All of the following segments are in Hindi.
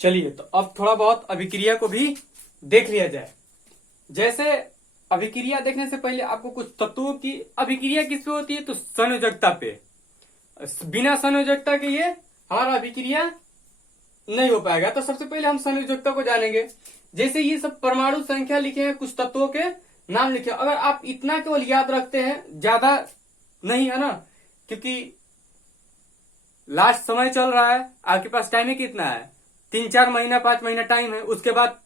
चलिए तो अब थोड़ा बहुत अभिक्रिया को भी देख लिया जाए। जैसे अभिक्रिया देखने से पहले आपको कुछ तत्वों की अभिक्रिया किस पे होती है, तो संयोजकता पे। बिना संयोजकता के ये हमारा अभिक्रिया नहीं हो पाएगा। तो सबसे पहले हम संयोजकता को जानेंगे। जैसे ये सब परमाणु संख्या लिखे हैं, कुछ तत्वों के नाम लिखे। अगर आप इतना केवल याद रखते हैं, ज्यादा नहीं है ना, क्योंकि लास्ट समय चल रहा है, आपके पास टाइम ही कितना है, 3-4 महीना 5 महीना टाइम है। उसके बाद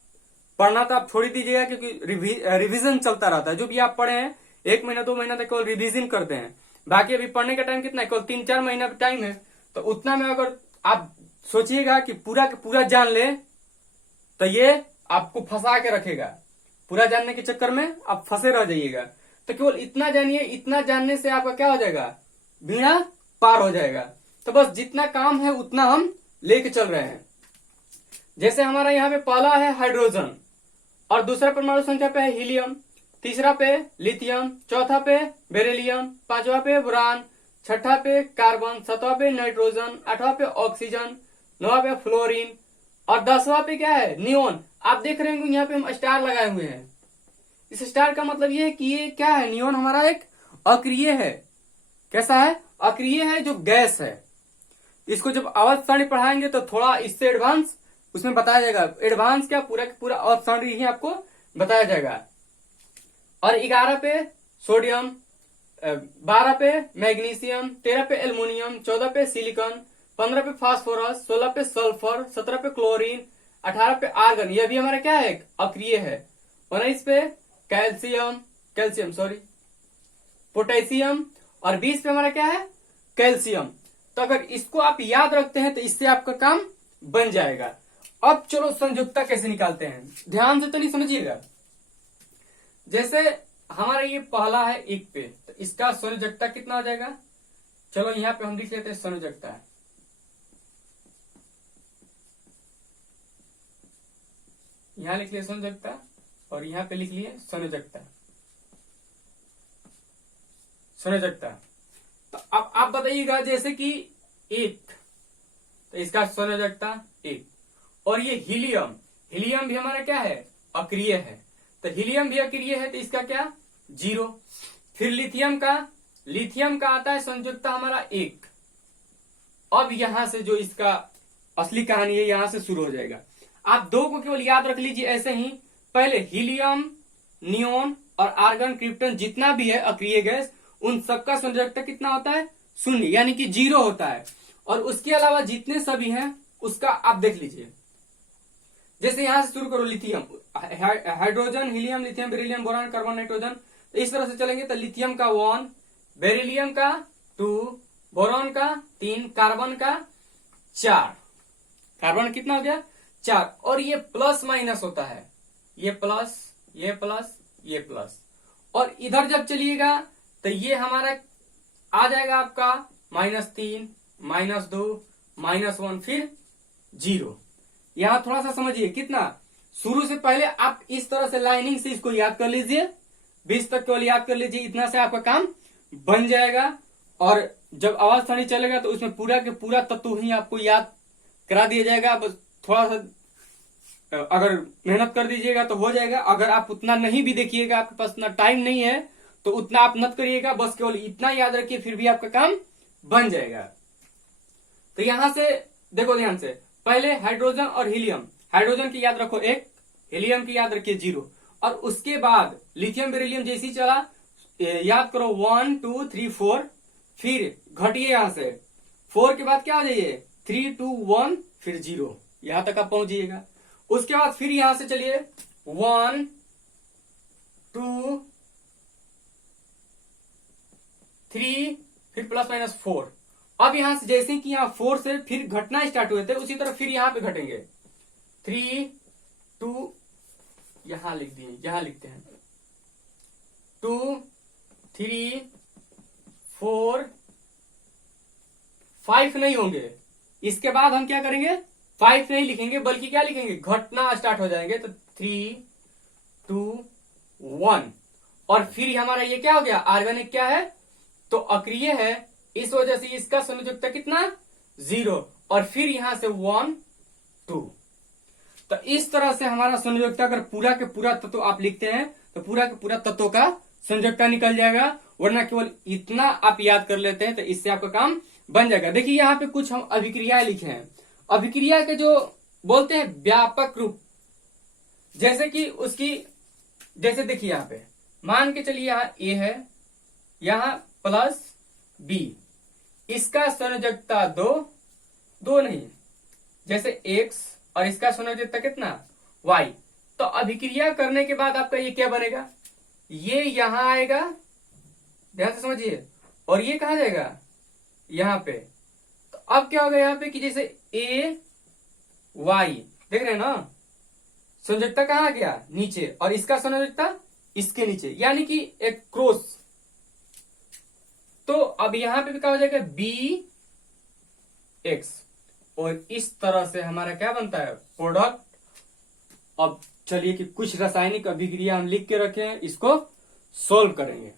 पढ़ना तो आप छोड़ ही दीजिएगा, क्योंकि रिवीजन चलता रहता है। जो भी आप पढ़े हैं 1 महीना 2 महीना तक केवल रिवीजन करते हैं। बाकी अभी पढ़ने का टाइम कितना है, केवल 3-4 महीना टाइम है। तो उतना में अगर आप सोचिएगा कि पूरा का पूरा जान ले, तो ये आपको फंसा के रखेगा। पूरा जानने के चक्कर में आप फंसे रह जाइएगा। तो केवल इतना जानिए, इतना जानने से आपका क्या हो जाएगा, बीड़ा पार हो जाएगा। तो बस जितना काम है उतना हम लेके चल रहे हैं। जैसे हमारा यहाँ पे पहला है हाइड्रोजन, और दूसरा परमाणु संख्या पे है हीलियम, तीसरा पे लिथियम, चौथा पे बेरिलियम, पांचवा पे बोरान, छठा पे कार्बन, सातवां पे नाइट्रोजन, आठवां पे ऑक्सीजन, नौवां पे फ्लोरीन, और 10वां पे क्या है, नियोन। आप देख रहे हैं यहाँ पे हम स्टार लगाए हुए हैं। इस स्टार का मतलब ये है कि ये क्या है, नियोन हमारा एक अक्रिय है। कैसा है, अक्रिय है, जो गैस है। इसको जब आवर्त सारणी पढ़ाएंगे तो थोड़ा इससे एडवांस उसमें बताया जाएगा। एडवांस क्या, पूरा का पूरा आवर्त सारणी ही आपको बताया जाएगा। और 11 पे सोडियम, 12 पे मैग्नीशियम, 13 पे एल्युमिनियम, 14 पे सिलिकॉन, 15 पे फास्फोरस, 16 पे सल्फर, 17 पे क्लोरीन, 18 पे आर्गन, यह भी हमारा क्या है, अक्रिय है। 19 पे पोटेशियम, और 20 पे हमारा क्या है, कैल्शियम। तो अगर इसको आप याद रखते हैं तो इससे आपका काम बन जाएगा। अब चलो संयुक्ता कैसे निकालते हैं, ध्यान से तो नहीं समझिएगा। जैसे हमारा ये पहला है 1 पे, तो इसका संयोजकता कितना हो जाएगा, चलो यहाँ पे हम लिख लेते हैं संयोजकता। यहां लिख लिए संयोजकता, और यहां पे लिख लिए संयोजकता। तो अब आप बताइएगा, जैसे कि 1, तो इसका संयोजकता 1। और ये हीलियम, हीलियम भी हमारा क्या है, अक्रिय है। तो हीलियम भी अक्रिय है, तो इसका क्या, 0। फिर लिथियम का आता है संयुक्ता हमारा 1। अब यहां से जो इसका असली कहानी है, यहां से शुरू हो जाएगा। आप 2 को केवल याद रख लीजिए ऐसे ही। पहले हीलियम, नियोन और आर्गन, क्रिप्टन, जितना भी है अक्रिय गैस, उन सबका संयोजकता कितना होता है, 0, यानी कि 0 होता है। और उसके अलावा जितने सभी हैं उसका आप देख लीजिए। जैसे यहां से शुरू करो, lithium, hydrogen, helium, lithium, beryllium, boron, carbon, nitrogen. तो इस तरह से चलेंगे। तो लिथियम का 1, बेरिलियम का 2, बोरान का 3, कार्बन का 4। कार्बन कितना हो गया, 4। और ये प्लस माइनस होता है, ये प्लस, ये प्लस, ये प्लस। और इधर जब चलिएगा तो ये हमारा आ जाएगा आपका -3, -2, -1, फिर 0। यहां थोड़ा सा समझिए, कितना, शुरू से पहले आप इस तरह से लाइनिंग से इसको याद कर लीजिए, 20 तक केवल याद कर लीजिए। इतना से आपका काम बन जाएगा। और जब आवर्त सारणी चलेगा तो उसमें पूरा के पूरा तत्व ही आपको याद करा दिया जाएगा। बस थोड़ा सा अगर मेहनत कर दीजिएगा तो हो जाएगा। अगर आप उतना नहीं भी देखिएगा, आपके पास उतना टाइम नहीं है, तो उतना आप मत करिएगा। बस केवल इतना याद रखिए, फिर भी आपका काम बन जाएगा। तो यहां से देखो ध्यान से, पहले हाइड्रोजन और हीलियम। हाइड्रोजन की याद रखो 1, हीलियम की याद रखिए 0। और उसके बाद लिथियम, बेरिलियम जैसी चला, याद करो 1, 2, 3, 4। फिर घटिए यहां से, 4 के बाद क्या आ जाइए, 3, 2, 1, फिर 0। यहां तक आप पहुंचिएगा। उसके बाद फिर यहां से चलिए 1, 2, 3, फिर +-4। अब यहां से जैसे कि यहां 4 से फिर घटना स्टार्ट हुए थे, उसी तरह फिर यहां पे घटेंगे। 3, 2, यहां लिख दिए, यहां लिखते हैं 2, 3, 4, 5 नहीं होंगे। इसके बाद हम क्या करेंगे, 5 नहीं लिखेंगे, बल्कि क्या लिखेंगे, घटना स्टार्ट हो जाएंगे। तो 3, 2, 1। और फिर हमारा ये क्या हो गया, ऑर्गेनिक क्या है, तो अक्रिय है। इस वजह से इसका संयोजकता कितना, 0। और फिर यहां से 1, 2। तो इस तरह से हमारा संयोजकता अगर पूरा के पूरा तत्व आप लिखते हैं तो पूरा के पूरा तत्वों का संयोजकता निकल जाएगा, वरना केवल इतना आप याद कर लेते हैं तो इससे आपका काम बन जाएगा। देखिए यहाँ पे कुछ हम अभिक्रियाएं लिखे हैं। अभिक्रिया के जो बोलते हैं व्यापक रूप, जैसे कि उसकी, जैसे देखिए यहाँ पे मान के चलिए यहाँ ए है, यहाँ प्लस बी, इसका संयोजकता दो नहीं, जैसे एक्स, और इसका संयोजकता कितना वाई। तो अभिक्रिया करने के बाद आपका ये क्या बनेगा, ये यहां आएगा, ध्यान से समझिए, और ये कहां जाएगा यहां पे। तो अब क्या होगा यहाँ पे कि जैसे ए वाई, देख रहे हैं ना, संयोजकता कहां आ गया नीचे, और इसका संयोजकता इसके नीचे, यानी कि एक क्रॉस। तो अब यहां पे भी क्या हो जाएगा बी एक्स, और इस तरह से हमारा क्या बनता है प्रोडक्ट। अब चलिए कि कुछ रासायनिक अभिक्रिया हम लिख के रखे हैं, इसको सोल्व करेंगे।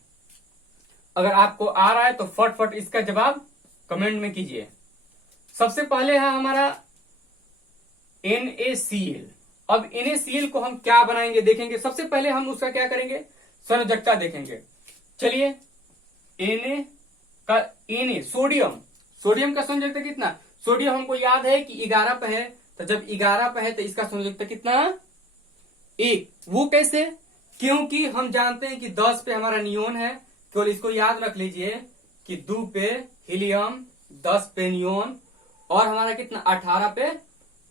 अगर आपको आ रहा है तो फटफट इसका जवाब कमेंट में कीजिए। सबसे पहले है हमारा NaCl। अब NaCl को हम क्या बनाएंगे देखेंगे। सबसे पहले हम उसका क्या करेंगे, संयोजकता देखेंगे। चलिए Na सोडियम का संयोजकता कितना, सोडियम हमको याद है कि 11 पे है, तो जब 11 पे है तो इसका संयोजकता कितना 1। वो कैसे, क्योंकि हम जानते हैं कि 10 पे हमारा नियोन है, केवल इसको याद रख लीजिए कि 2 पे हीलियम, 10 पे नियोन, और हमारा कितना 18 पे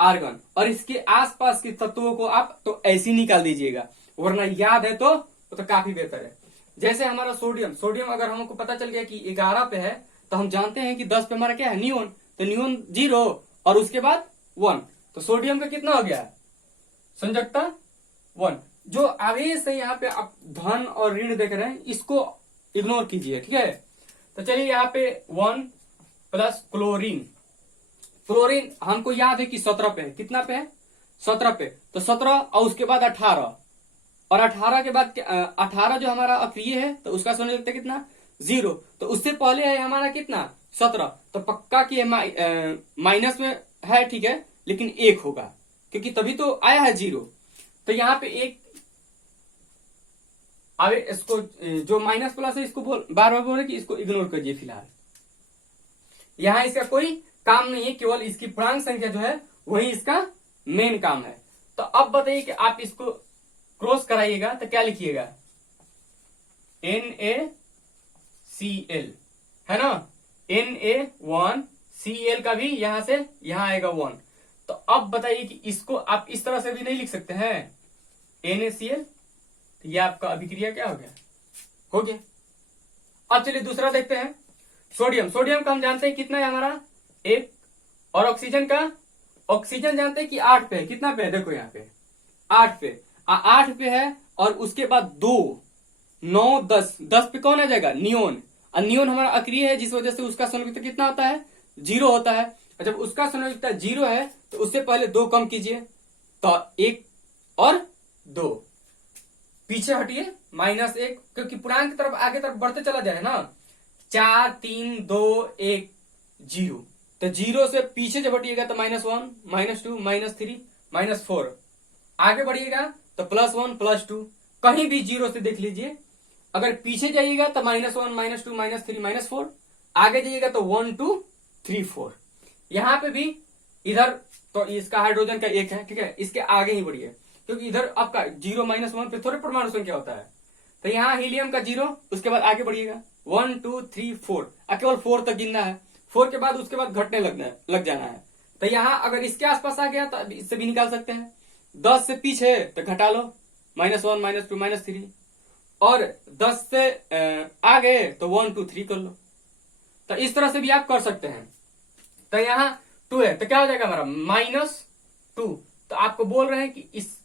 आर्गन। और इसके आसपास के तत्वों को आप तो ऐसे ही निकाल दीजिएगा, वरना याद है तो काफी बेहतर है। जैसे हमारा सोडियम अगर हमको पता चल गया कि 11 पे है, तो हम जानते हैं कि 10 पे हमारा क्या है नियोन, तो नियोन 0 और उसके बाद 1, तो सोडियम का कितना हो गया संयोजकता 1। जो आवेश है यहाँ पे आप धन और ऋण देख रहे हैं, इसको इग्नोर कीजिए, ठीक है। तो चलिए यहाँ पे 1 प्लस क्लोरीन हमको याद है कि 17 पे है, कितना पे है 17 पे, तो 17 और उसके बाद 18, और 18 के बाद 18 जो हमारा अक्रिय है तो उसका संयोजकता कितना 0, तो उससे पहले है हमारा कितना 17, तो पक्का कि माइनस में है, ठीक है, लेकिन 1 होगा क्योंकि तभी तो आया है 0। तो यहाँ पे 1 अब इसको जो माइनस प्लस है इसको बार बार बोल रहे कि इसको इग्नोर कीजिए फिलहाल, यहाँ इसका कोई काम नहीं है, केवल इसकी पूर्णांक संख्या जो है वही इसका मेन काम है। तो अब बताइए कि आप इसको क्रॉस कराइएगा तो क्या लिखिएगा NaCl है ना, Na1Cl का भी यहां से यहां आएगा 1। तो अब बताइए कि इसको आप इस तरह से भी नहीं लिख सकते हैं NaCl, तो ये आपका अभिक्रिया क्या हो गया। अब चलिए दूसरा देखते हैं, सोडियम का हम जानते हैं कितना है हमारा 1, और ऑक्सीजन जानते हैं कि 8 पे है, कितना पे है देखो यहाँ पे 8 पे, 8 पे है, और उसके बाद 2 9 10 पे कौन आ जाएगा नियोन, और नियोन हमारा अक्रिय है, जिस वजह से उसका संयोजकता कितना होता है 0 होता है। और जब उसका संयोजकता 0 है तो उससे पहले 2 कम कीजिए, तो 1 और 2 पीछे हटिए -1, क्योंकि पूर्णांक की तरफ आगे तरफ बढ़ते चला जाए ना, 4 3 2 1 0, तो 0 से पीछे जब हटिएगा तो -1 -2 -3 -4, आगे बढ़िएगा तो +1 +2, कहीं भी 0 से देख लीजिए। अगर पीछे जाइएगा तो -1 -2 -3 -4, आगे जाइएगा तो 1 2 3 4। यहां पे भी इधर तो इसका हाइड्रोजन का 1 है, ठीक है, इसके आगे ही बढ़िए, क्योंकि इधर आपका 0 -1 पे थोड़े परमाणु संख्या होता है। तो यहाँ हीलियम का 0, उसके बाद आगे बढ़िएगा 1 2 3 4, केवल 4 तक गिनना है, 4 के बाद उसके बाद घटने लग जाना है। तो यहाँ अगर इसके आसपास आ गया तो इससे भी निकाल सकते हैं, 10 से पीछे तो घटा लो -1 -2 -3, और 10 से आगे तो 1 2 3 कर लो। तो इस तरह से भी आप कर सकते हैं। तो यहाँ 2 है तो क्या हो जाएगा हमारा -2, तो आपको बोल रहे हैं कि इस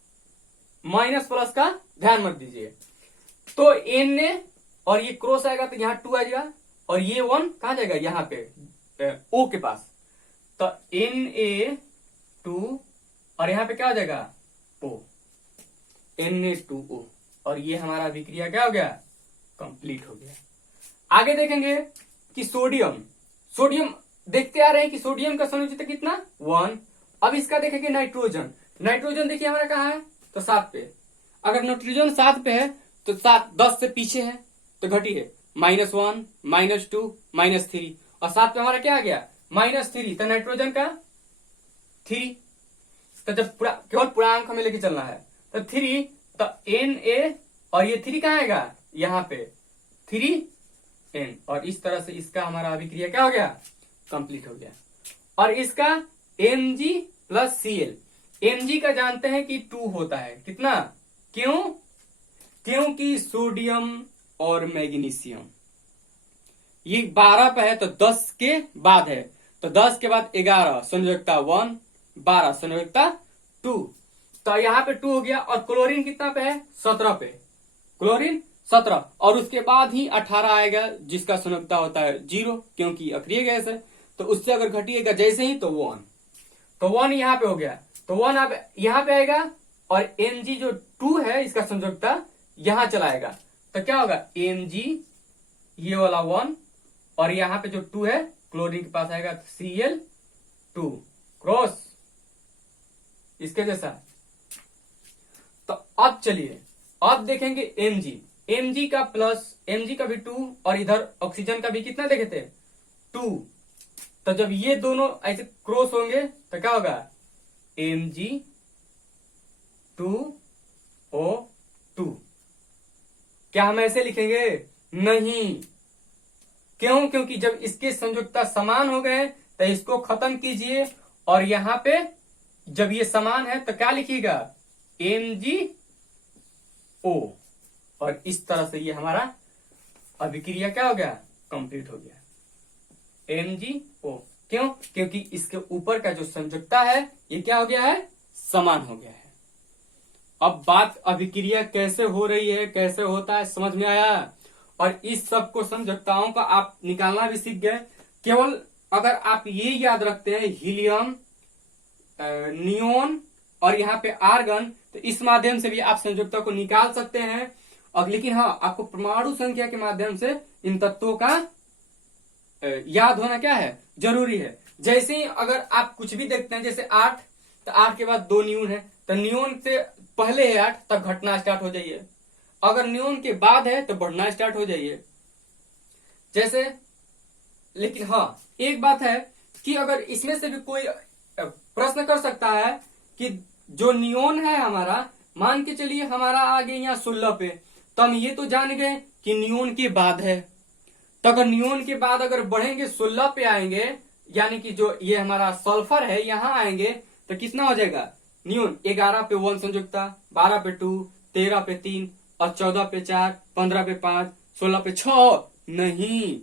माइनस प्लस का ध्यान मत दीजिए। तो Na और ये क्रॉस आएगा तो यहाँ 2 आ जाएगा, और ये 1 कहां जाएगा यहाँ पे O के पास, तो Na2 और यहाँ पे क्या हो जाएगा O, Na2O, और ये हमारा अभिक्रिया क्या हो गया कंप्लीट हो गया। आगे देखेंगे कि सोडियम देखते आ रहे हैं कि सोडियम का संयोजकता कितना 1। अब इसका देखेंगे नाइट्रोजन, नाइट्रोजन देखिए हमारा कहाँ है, तो 7 पे। अगर नाइट्रोजन 7 पे है तो 7 10 से पीछे है तो घटिए, -1 -2 -3, और 7 पे हमारा क्या आ गया, -3, तो नाइट्रोजन का 3। तो जब पूरा केवल पूरा अंक हमें लेके चलना है, तो 3, तो Na, और ये 3 कहाँ आएगा, यहाँ पे 3N, और इस तरह से इसका हमारा अभिक्रिया क्या हो गया, कंप्लीट हो गया। और इसका Mg + Cl, Mg का जानते हैं कि 2 होता है, कितना, क्यों, क्योंकि सोडियम और मैग्नीशियम ये 12 पे है तो 10 के बाद है, तो 10 के बाद 11, संयोजकता 1, 12 संयोजकता 2, तो यहाँ पे 2 हो गया। और क्लोरीन कितना पे है, 17 पे, क्लोरीन 17, और उसके बाद ही 18 आएगा जिसका संयोजकता होता है 0, क्योंकि अक्रिय गैस है, तो उससे अगर घटिएगा जैसे ही तो 1, तो 1 यहाँ पे हो गया, तो 1 अब यहाँ पे आएगा, और Mg जो 2 है इसका संयोजकता यहां चलाएगा, तो क्या होगा, Mg ये वाला 1, और यहाँ पे जो 2 है क्लोरीन के पास आएगा, Cl2 क्रॉस इसके जैसा। तो अब चलिए अब देखेंगे Mg का प्लस, Mg का भी 2, और इधर ऑक्सीजन का भी कितना देखे थे, 2, तो जब ये दोनों ऐसे क्रॉस होंगे तो क्या होगा, Mg2O2। क्या हम ऐसे लिखेंगे, नहीं, क्यों, क्योंकि जब इसके संयोजकता समान हो गए तो इसको खत्म कीजिए, और यहां पे जब ये समान है तो क्या लिखिएगा, MgO, और इस तरह से ये हमारा अभिक्रिया क्या हो गया, कंप्लीट हो गया, MgO। क्यों, क्योंकि इसके ऊपर का जो संयोजकता है ये क्या हो गया है, समान हो गया है। अब बात अभिक्रिया कैसे हो रही है, कैसे होता है, समझ में आया। और इस सब को संयोजकताओं का आप निकालना भी सीख गए। केवल अगर आप ये याद रखते हैं हीलियम, नियोन और यहाँ पे आर्गन, तो इस माध्यम से भी आप संयोजकता को निकाल सकते हैं। और लेकिन हाँ, आपको परमाणु संख्या के माध्यम से इन तत्वों का याद होना क्या है, जरूरी है। जैसे ही अगर आप कुछ भी देखते हैं, जैसे 8, तो 8 के बाद 2 नियोन है, तो नियोन से पहले है 8 तब घटना स्टार्ट हो जाइए, अगर नियोन के बाद है तो बढ़ना स्टार्ट हो जाइए। जैसे, लेकिन हाँ एक बात है कि अगर इसमें से भी कोई प्रश्न कर सकता है कि जो नियोन है हमारा, मान के चलिए हमारा आ गया यहाँ 16 पे, तो हम ये तो जान गए कि नियोन के बाद है, तो अगर नियोन के बाद अगर बढ़ेंगे 16 पे आएंगे, यानी कि जो ये हमारा सल्फर है यहाँ आएंगे, तो कितना हो जाएगा, नियोन 11 पे 1 संयोजकता, 12 पे 2, 13 पे 3, और 14 पे 4, 15 पे 5, 16 पे 6, नहीं,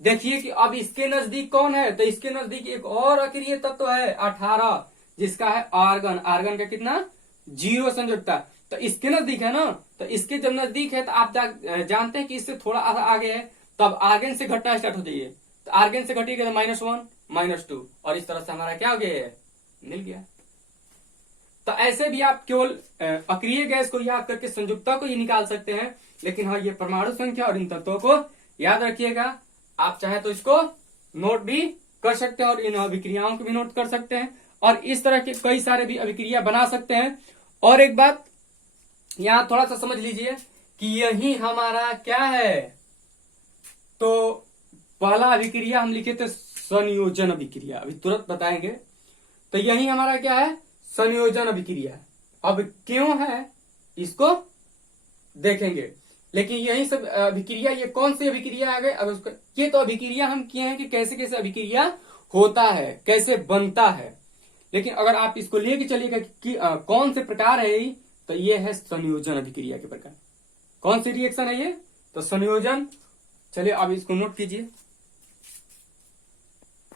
देखिए कि अब इसके नजदीक कौन है, तो इसके नजदीक एक और अक्रिय तत्व है 18, जिसका है आर्गन। आर्गन का कितना, 0 संयोजकता, तो इसके नजदीक है ना, तो इसके जब नजदीक है तो आप जानते हैं कि इससे थोड़ा आगे है, तब आर्गन से घटना स्टार्ट हो जाइए, तो आर्गन से घटिएगा तो -1 -2, और इस तरह से हमारा क्या हो गया है, मिल गया। तो ऐसे भी आप केवल अक्रिय गैस को याद करके संयुक्ता को ही निकाल सकते हैं। लेकिन हाँ, ये परमाणु संख्या और इन तत्वों को याद रखिएगा। आप चाहे तो इसको नोट भी कर सकते हैं और इन अभिक्रियाओं को भी नोट कर सकते हैं, और इस तरह के कई सारे भी अभिक्रिया बना सकते हैं। और एक बात यहां थोड़ा सा समझ लीजिए कि यही हमारा क्या है, तो पहला अभिक्रिया हम लिखे थे संयोजन अभिक्रिया, अभी तुरंत बताएंगे। तो यही हमारा क्या है, संयोजन अभिक्रिया। अब क्यों है इसको देखेंगे, लेकिन यही सब अभिक्रिया, ये कौन सी अभिक्रिया आ गए, अब उसको ये तो अभिक्रिया हम किए हैं कि कैसे कैसे अभिक्रिया होता है, कैसे बनता है। लेकिन अगर आप इसको लेके चलिएगा कि कौन से प्रकार है ये, तो ये है संयोजन अभिक्रिया के प्रकार। कौन सी रिएक्शन है ये, तो संयोजन। चलिए अब इसको नोट कीजिए।